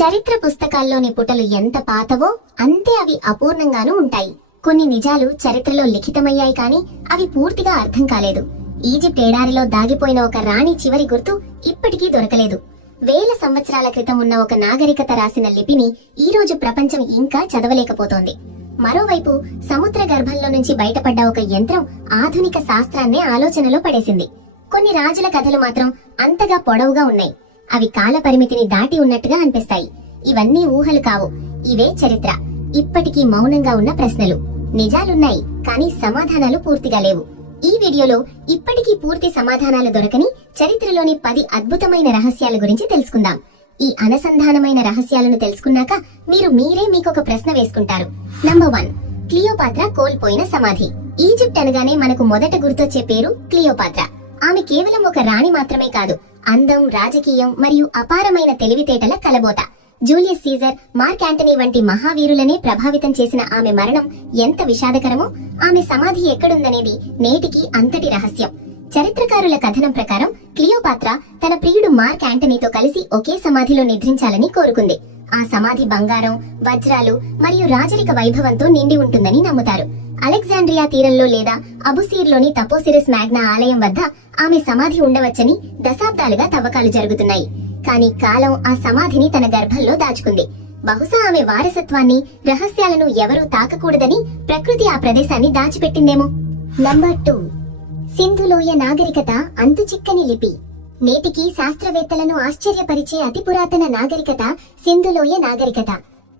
చరిత్ర పుస్తకాల్లోని పుటలు ఎంత పాతవో అంతే అవి అపూర్ణంగానూ ఉంటాయి. కొన్ని నిజాలు చరిత్రలో లిఖితమయ్యాయి కానీ అవి పూర్తిగా అర్థం కాలేదు. ఈజిప్ట్ ఎడారిలో దాగిపోయిన ఒక రాణి చివరి గుర్తు ఇప్పటికీ దొరకలేదు. వేల సంవత్సరాల క్రితం ఉన్న ఒక నాగరికత రాసిన లిపిని ఈ రోజు ప్రపంచం ఇంకా చదవలేకపోతోంది. మరోవైపు సముద్ర గర్భంలో నుంచి బయటపడ్డ ఒక యంత్రం ఆధునిక శాస్త్రాన్నే ఆలోచనలో పడేసింది. కొన్ని రాజుల కథలు మాత్రం అంతగా పొడవుగా ఉన్నాయి. అవి కాల పరిమితిని దాటి ఉన్నట్టుగా అనిపిస్తాయి. ఇవన్నీ ఊహలు కావు, ఇవే చరిత్ర. ఇప్పటికీ మౌనంగా ఉన్న ప్రశ్నలు. నిజాలున్నాయి కానీ సమాధానాలు పూర్తిగా లేవు. ఈ వీడియోలో ఇప్పటికీ పూర్తి సమాధానాలు దొరకని చరిత్రలోని 10 అద్భుతమైన రహస్యాల గురించి తెలుసుకుందాం. ఈ అనుసంధానమైన రహస్యాలను తెలుసుకున్నాక మీరే మీకొక ప్రశ్న వేసుకుంటారు. నంబర్ 1, క్లియోపాత్ర కోల్పోయిన సమాధి. ఈజిప్ట్ అనగానే మనకు మొదట గుర్తొచ్చే పేరు క్లియోపాత్ర. ఆమె కేవలం ఒక రాణి మాత్రమే కాదు, అందం, రాజకీయం మరియు అపారమైన తెలివితేటల కలబోత. జూలియస్ సీజర్, మార్క్ యాంటనీ వంటి మహావీరులనే ప్రభావితం చేసిన ఆమె మరణం ఎంత విషాదకరమో, ఆమె సమాధి ఎక్కడుందనేది నేటికి అంతటి రహస్యం. చరిత్రకారుల కథనం ప్రకారం క్లియోపాత్ర తన ప్రియుడు మార్క్ యాంటనీతో కలిసి ఒకే సమాధిలో నిద్రించాలని కోరుకుంది. ఆ సమాధి బంగారం, వజ్రాలు మరియు రాజరిక వైభవంతో నిండి ఉంటుందని నమ్ముతారు. అలెగ్జాండ్రియా తీరంలో లేదా అబుసీర్లోని తపోసిరిస్ మ్యాగ్నా ఆలయం వద్ద ఆమె సమాధి ఉండవచ్చని దశాబ్దాలుగా తవ్వకాలు జరుగుతున్నాయి. కానీ కాలం ఆ సమాధిని తన గర్భంలో దాచుకుంది. బహుశా ఆమె వారసత్వాన్ని, రహస్యాలను ఎవరూ తాకకూడదని ప్రకృతి ఆ ప్రదేశాన్ని దాచిపెట్టిందేమో. నంబర్ 2, సింధులోయ నాగరికత అంతుచిక్కని లిపి. నేటికి శాస్త్రవేత్తలను ఆశ్చర్యపరిచే అతి పురాతన నాగరికత సింధులోయ నాగరికత.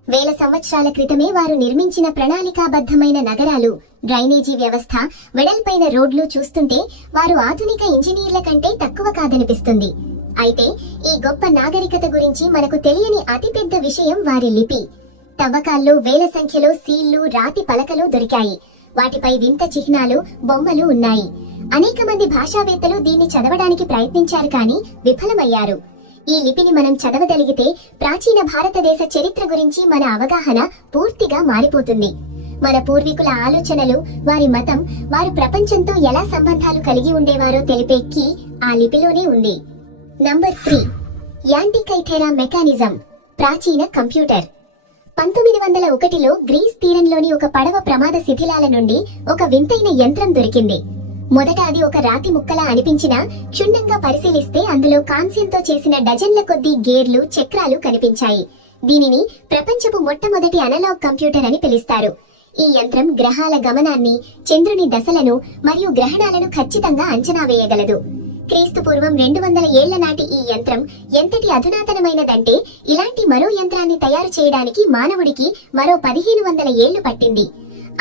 వేల సంవత్సరాల క్రితమే వారు నిర్మించిన ప్రణాళికాబద్ధమైన నగరాలు, డ్రైనేజీ వ్యవస్థ, వెడల్పైన రోడ్లు చూస్తుంటే వారు ఆధునిక ఇంజనీర్ల కంటే తక్కువ కాదనిపిస్తుంది. అయితే ఈ గొప్ప నాగరికత గురించి మనకు తెలియని అతిపెద్ద విషయం వారి లిపి. తవ్వకాల్లో వేల సంఖ్యలో సీళ్లు, రాతి పలకలు దొరికాయి. వాటిపై వింత చిహ్నాలు, బొమ్మలు ఉన్నాయి. అనేక మంది భాషావేత్తలు దీన్ని చదవడానికి ప్రయత్నించారు కానీ విఫలమయ్యారు. ఈ లిపిని మనం చదవగలిగితే ప్రాచీన భారతదేశ చరిత్ర గురించి మన అవగాహన పూర్తిగా మారిపోతుంది. మన పూర్వీకుల ఆలోచనలు, వారి మతం, వారు ప్రపంచంతో ఎలా సంబంధాలు కలిగి ఉండేవారో తెలిపే కీ ఆ లిపిలోనే ఉంది. నంబర్ 3, యాంటికైథెరా మెకానిజం, ప్రాచీన కంప్యూటర్. 1901లో గ్రీస్ తీరంలోని ఒక పడవ ప్రమాద శిథిలాల నుండి ఒక వింతైన యంత్రం దొరికింది. మొదట అది ఒక రాతి ముక్కలా అనిపించినా క్షుణ్ణంగా పరిశీలిస్తే అందులో కాంస్యంతో చేసిన డజన్ల కొద్దీ గేర్లు, చక్రాలు కనిపించాయి. దీనిని ప్రపంచపు మొట్టమొదటి అనలాగ్ కంప్యూటర్ అని పిలుస్తారు. ఈ యంత్రం గ్రహాల గమనాన్ని, చంద్రుని దశలను మరియు గ్రహణాలను ఖచ్చితంగా అంచనా వేయగలదు. క్రీస్తు పూర్వం 200 ఏళ్ల నాటి ఈ యంత్రం ఎంతటి అధునాతనమైనదంటే ఇలాంటి మరో యంత్రాన్ని తయారు చేయడానికి మానవుడికి మరో 1500 ఏళ్లు పట్టింది.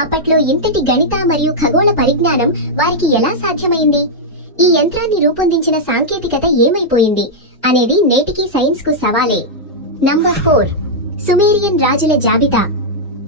అప్పట్లో ఇంతటి గణిత మరియు ఖగోళ పరిజ్ఞానం వారికి ఎలా సాధ్యమైంది? ఈ యంత్రాన్ని రూపొందించిన సాంకేతికత ఏమైపోయింది అనేది నేటికి సైన్స్ కు సవాలే. నంబర్ 4, సుమేరియన్ రాజుల జాబితా.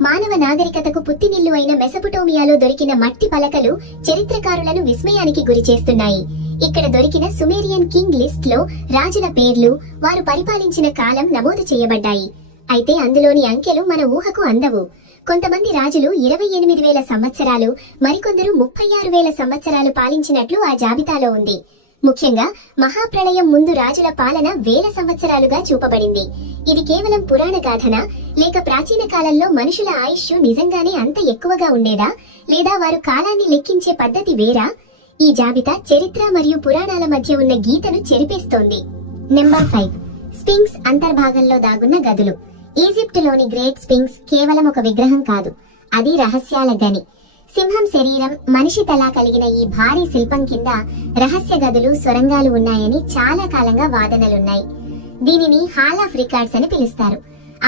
మానవ నాగరికతకు పుట్టినిల్లు అయిన మెసొపొటేమియాలో దొరికిన మట్టి పలకలు చరిత్రకారులను విస్మయానికి గురి చేస్తున్నాయి. ఇక్కడ దొరికిన సుమేరియన్ కింగ్ లిస్ట్ లో రాజుల పేర్లు, వారు పరిపాలించిన కాలం నమోదు చేయబడ్డాయి. అయితే అందులోని అంకెలు మన ఊహకు అందవు. కొంతమంది రాజులు 28,000 సంవత్సరాలు, మరికొందరు 36,000 సంవత్సరాలు పాలించినట్లు ఆ జాబితాలో ఉంది. ముఖ్యంగా మహాప్రళయం ముందు రాజుల పాలన వేల సంవత్సరాలుగా చూపబడింది. ఇది కేవలం పురాణ గాథనా, లేక ప్రాచీన కాలంలో మనుషుల ఆయుష్ నిజంగానే అంత ఎక్కువగా ఉండేదా, లేదా వారు కాలాన్ని లెక్కించే పద్ధతి వేరా? ఈ జాబితా చరిత్ర మరియు పురాణాల మధ్య ఉన్న గీతను చెరిపేస్తోంది. నెంబర్ 5, స్ఫింక్స్ అంతర్భాగంలో దాగున్న గదులు. ఈజిప్టులోని గ్రేట్ స్ఫింక్స్ కేవలం ఒక విగ్రహం కాదు, అది రహస్యాల గని. సింహం శరీరం, మనిషి తల కలిగిన ఈ భారీ శిల్పం కింద రహస్య గదులు, సొరంగాలు ఉన్నాయని చాలా కాలంగా వాదనలున్నాయి. దీనిని హాల్ ఆఫ్ రికార్డ్స్ అని పిలుస్తారు.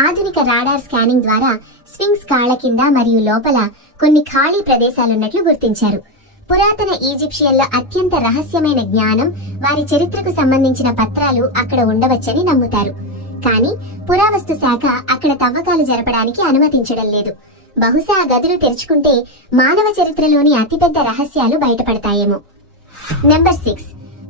ఆధునిక రాడార్ స్కానింగ్ ద్వారా స్ఫింక్స్ కాళ్ల కింద మరియు లోపల కొన్ని ఖాళీ ప్రదేశాలున్నట్లు గుర్తించారు. పురాతన ఈజిప్షియన్ల అత్యంత రహస్యమైన జ్ఞానం, వారి చరిత్రకు సంబంధించిన పత్రాలు అక్కడ ఉండవచ్చని నమ్ముతారు. కానీ పురావస్తు శాఖ అక్కడ తవ్వకాలు జరపడానికి అనుమతించడం లేదు. బహుశా ఆ గదులు తెరుచుకుంటే మానవ చరిత్రలోని అతిపెద్ద రహస్యాలు బయటపడతాయేమో. Number 6,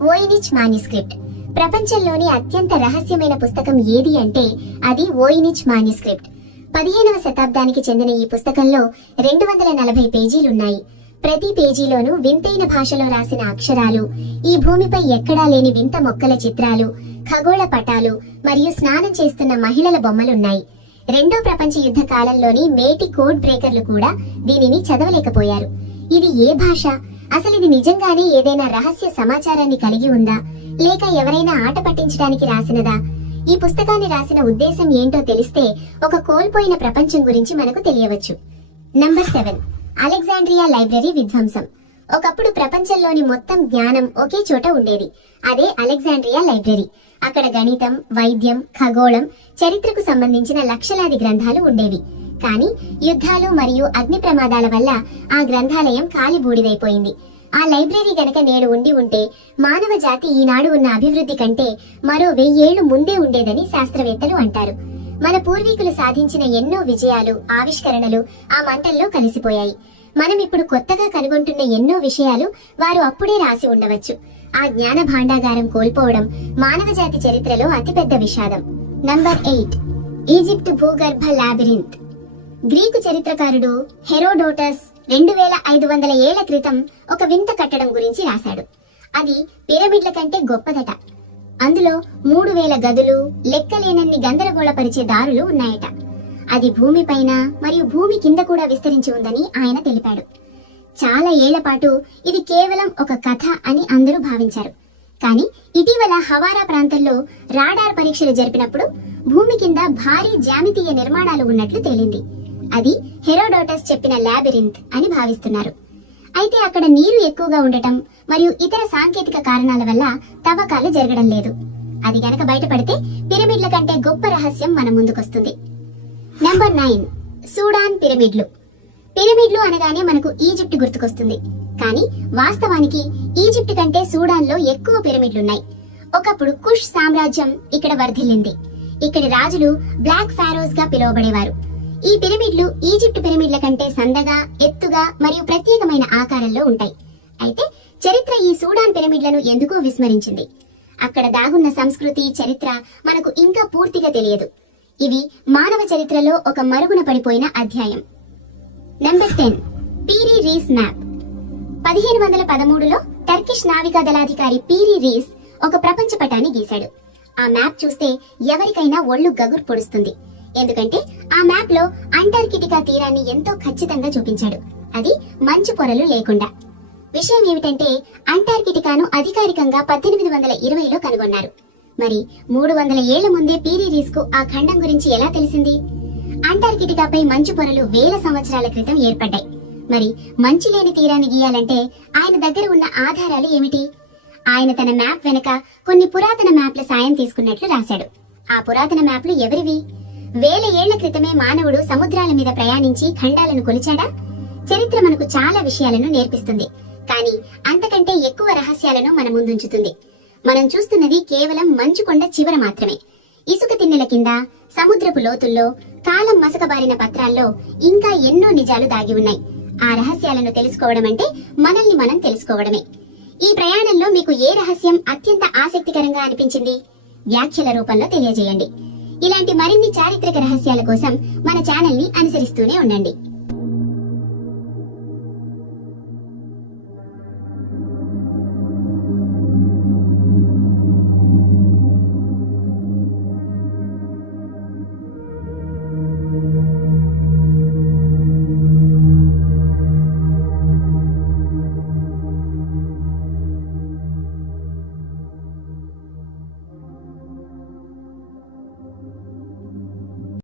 వోయినిచ్ manuscript. ప్రపంచంలోని అత్యంత రహస్యమైన పుస్తకం ఏది అంటే అది వోయినిచ్ మాన్యుస్క్రిప్ట్. 15వ శతాబ్దానికి చెందిన ఈ పుస్తకంలో 240 పేజీలున్నాయి. ప్రతి పేజీలోనూ వింతైన భాషలో రాసిన అక్షరాలు, ఈ భూమిపై ఎక్కడా లేని వింత మొక్కల చిత్రాలు, ఖగోళ పటాలు మరియు స్నానం చేస్తున్న మహిళల బొమ్మలున్నాయి. రెండో ప్రపంచ యుద్ధ కాలంలోని మేటి కోడ్ బ్రేకర్లు కూడా దీనిని చదవలేకపోయారు. ఇది ఏ భాష? అసలు ఇది నిజంగానే ఏదైనా రహస్య సమాచారాన్ని కలిగి ఉందా, లేక ఎవరైనా ఆట పట్టించడానికి రాసినదా? ఈ పుస్తకాన్ని రాసిన ఉద్దేశం ఏంటో తెలిస్తే ఒక కోల్పోయిన ప్రపంచం గురించి మనకు తెలియవచ్చు. నంబర్ 7, అలెగ్జాండ్రియా లైబ్రరీ విధ్వంసం. ఒకప్పుడు ప్రపంచంలోని మొత్తం జ్ఞానం ఒకే చోట ఉండేది. అదే అలెగ్జాండ్రియా లైబ్రరీ. అక్కడ గణితం, వైద్యం, ఖగోళం, చరిత్రకు సంబంధించిన లక్షలాది గ్రంథాలు ఉండేవి. కానీ యుద్ధాలు మరియు అగ్ని ప్రమాదాల వల్ల ఆ గ్రంథాలయం కాలి బూడిదైపోయింది. ఆ లైబ్రరీ గనక నేడు ఉండి ఉంటే మానవ జాతి ఈనాడు ఉన్న అభివృద్ధి కంటే మరో 1000 ఏళ్లు ముందే ఉండేదని శాస్త్రవేత్తలు అంటారు. మన పూర్వీకులు సాధించిన ఎన్నో విజయాలు, ఆవిష్కరణలు ఆ మంటల్లో కలిసిపోయాయి. మనం ఇప్పుడు కొత్తగా కనుగొంటున్న ఎన్నో విషయాలు వారు అప్పుడే రాసి ఉండవచ్చు. ఆ జ్ఞాన భాండాగారం కోల్పోవడం మానవ జాతి చరిత్రలో అతిపెద్ద విషాదం. నంబర్ 8, ఈజిప్ట్ భూగర్భ లాబిరింత్. గ్రీకు చరిత్రకారుడు హెరోడోటస్ 2500 ఏళ్ల క్రితం ఒక వింత కట్టడం గురించి రాశాడు. అది పిరమిడ్ల కంటే గొప్పదట. అందులో 3000 గదులు, లెక్కలేనన్ని గందరగోళపరిచే దారులు ఉన్నాయట. అది భూమిపైన మరియు భూమి కింద కూడా విస్తరించి ఉందని ఆయన తెలిపాడు. చాలా ఏళ్ల పాటు ఇది కేవలం ఒక కథ అని అందరూ భావించారు. కానీ ఇటీవల హవారా ప్రాంతంలో రాడార్ పరీక్షలు జరిపినప్పుడు భూమి కింద భారీ జ్యామితీయ నిర్మాణాలు ఉన్నట్లు తేలింది. అది హెరోడోటస్ చెప్పిన లాబిరింత్ అని భావిస్తున్నారు. అయితే అక్కడ నీరు ఎక్కువగా ఉండటం మరియు ఇతర సాంకేతిక కారణాల వల్ల తవ్వకాలు జరగడం లేదు. అది గనక బయటపడితే పిరమిడ్ల కంటే గొప్ప రహస్యం మన ముందుకొస్తుంది. Number 9, Sudan పిరమిడ్లు. పిరమిడ్లు అనగానే మనకు ఈజిప్ట్ గుర్తుకొస్తుంది. కానీ వాస్తవానికి ఈజిప్ట్ కంటే సూడాన్ లో ఎక్కువ పిరమిడ్లున్నాయి. ఒకప్పుడు కుష్ సామ్రాజ్యం ఇక్కడ వర్ధిల్లింది. ఇక్కడి రాజులు బ్లాక్ ఫారోస్ గా పిలువబడేవారు. ఈ పిరమిడ్లు ఈజిప్ట్ పిరమిడ్ల కంటే సందగా, ఎత్తుగా మరియు ప్రత్యేకమైన ఆకారంలో ఉంటాయి. అయితే చరిత్ర ఈ సూడాన్ పిరమిడ్లను ఎందుకో విస్మరించింది. అక్కడ దాగున్న సంస్కృతి, చరిత్ర మనకు ఇంకా పూర్తిగా తెలియదు. ఇవి మానవ చరిత్రలో ఒక మరుగున పడిపోయిన అధ్యాయం. నంబర్ 10, పీరీ రీస్ మ్యాప్. 1513లో టర్కిష్ నావికా దళాధికారి పీరీ రీస్ ఒక ప్రపంచ పటాన్ని గీశాడు. ఆ మ్యాప్ చూస్తే ఎవరికైనా ఒళ్ళు గగురు పొడుస్తుంది. ఎందుకంటే ఆ మ్యాప్ లో అంటార్కిటికా తీరాన్ని ఎంతో ఖచ్చితంగా చూపించాడు. అది మంచు పొరలు లేకుండా. విషయం ఏమిటంటే అంటార్కిటికాను అధికారికంగా 1820లో కనుగొన్నారు. మరి 300 ఏళ్ల ముందే పీరీ రీస్ కు ఆ ఖండం గురించి ఎలా తెలిసింది? అంటార్కిటికాపై మంచు పొరలు 1000 సంవత్సరాల క్రితం ఏర్పడ్డాయి. మరి మంచు లేని తీరాన్ని గీయాలంటే ఆయన దగ్గర ఉన్న ఆధారాలు ఏమిటి? ఆయన తన మ్యాప్ వెనక కొన్ని పురాతన మ్యాప్ల సాయం తీసుకున్నట్లు రాశాడు. ఆ పురాతన మ్యాప్లు ఎవరివి? 1000 ఏళ్ల క్రితమే మానవుడు సముద్రాల మీద ప్రయాణించి ఖండాలను కొలిచాడా? చరిత్ర మనకు చాలా విషయాలను నేర్పిస్తుంది. కానీ అంతకంటే ఎక్కువ రహస్యాలను మన ముందుంచుతుంది. మనం చూస్తున్నది కేవలం మంచు కొండ చివర మాత్రమే. ఇసుక తిన్నెల కింద, సముద్రపు లోతుల్లో, కాలం మసకబారిన పత్రాల్లో ఇంకా ఎన్నో నిజాలు దాగి ఉన్నాయి. ఆ రహస్యాలను తెలుసుకోవడం అంటే మనల్ని మనం తెలుసుకోవడమే. ఈ ప్రయాణంలో మీకు ఏ రహస్యం అత్యంత ఆసక్తికరంగా అనిపించింది? వ్యాఖ్యల రూపంలో తెలియజేయండి. ఇలాంటి మరిన్ని చారిత్రక రహస్యాల కోసం మన ఛానల్ ని అనుసరిస్తూనే ఉండండి.